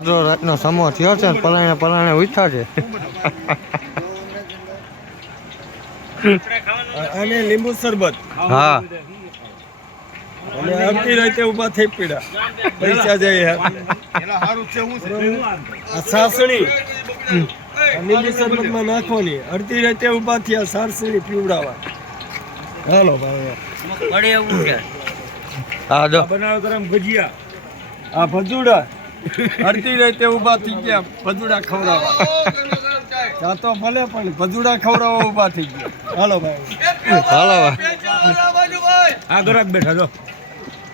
રાતનો સમો થયો છે ને પલાણે ઉઠા છે અને લીંબુ શરબત હા અને અડધી રાતે ઊભા થઈ પડ્યા પૈસા જાય આ સાસણી લીંબુ શરબતમાં નાખવાની અડધી રાતે ઊભા થયા સાસણી પીવડાવવા હાલો ભાઈ હા જો બનાવો ગરમ ભજીયા આ ભજુડા અડધી રાતે ઊભા થઈ ગયા ભજુડા ખવડાવવા ચા તો ભલે પણ ભજુડા ખવડાવવા ઊભા થઈ ગયા હાલો ભાઈ હાલો આ ગરાક બેઠા જો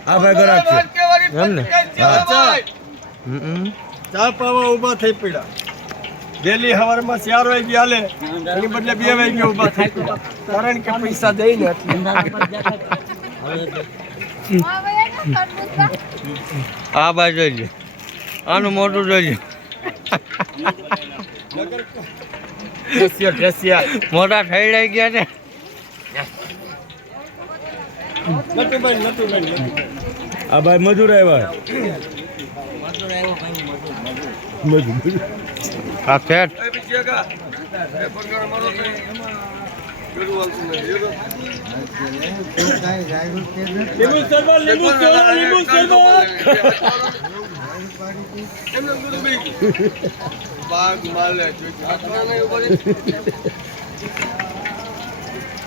આ ભાઈ ગરાક છે એમ ને ચા પાવા ઊભા થઈ પડ્યા ડેલી સવારમાં 4 વાગે હાલે એની બદલે 2 વાગે ઊભા થઈ પડ્યા કારણ કે પૈસા દઈને આ બાજુ જોઈ લે આનું મોટું જોઈ લે મોટા થઈ ગયા છે આ ભાઈ મજૂર આવ્યા આ ફેટ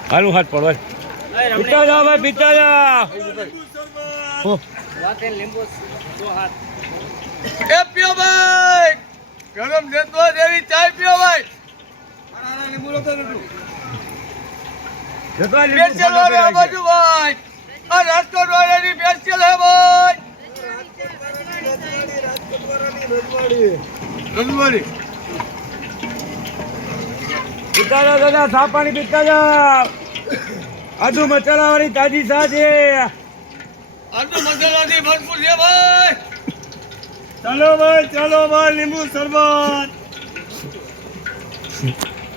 હાલું હાથ પડવા પીતા જા ભાઈ પીતા જા એ પીઓ ભાઈ ગરમ દેતો દેવી ચાય પીઓ ભાઈ સ્પેશિયલ વાળે આ બાજુ ભાઈ આ રાજકોટ વાળાની સ્પેશિયલ હે ભાઈ રજવાડી પીતા જા દાદા સા પાણી પીતા જા આદુ મસાલા વાળી તાજી સા છે આટલું મસાલાથી ભરપૂર છે ભાઈ ચાલો ભાઈ લીંબુ શરબત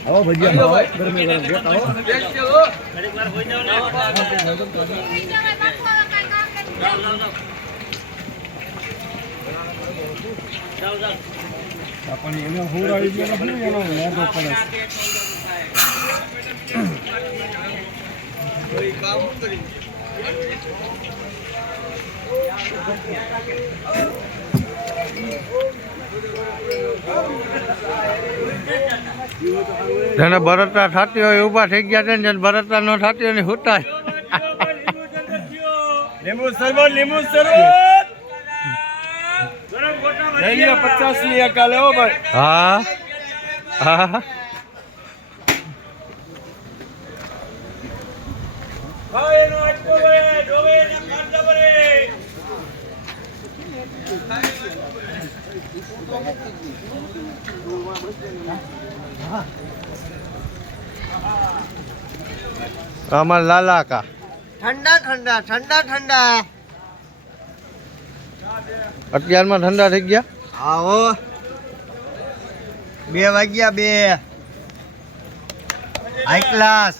આવો ભજીયા ગરમી ગરમ લેતા આવો સ્પેશિયલ હો આપણે એને હોર આવી ગયા નથી એનો મોંઘો પડે કોઈ કામ કરી જેને બળતરા થતી હોય ઊભા થઈ ગયા છે ને જેને બળતરા ન થતી હોય ને હુતા લીંબુ શરબત લઈ લો 50 ની એક આલે હો ભાઈ હા હા એનો અટકો ભાઈ ડોવે ને કાંડા ભરે અમાર લાલા કા ઠંડા અત્યારમાં ઠંડા થઈ ગયા આવો 2 વાગ્યા 2 હાઈ ક્લાસ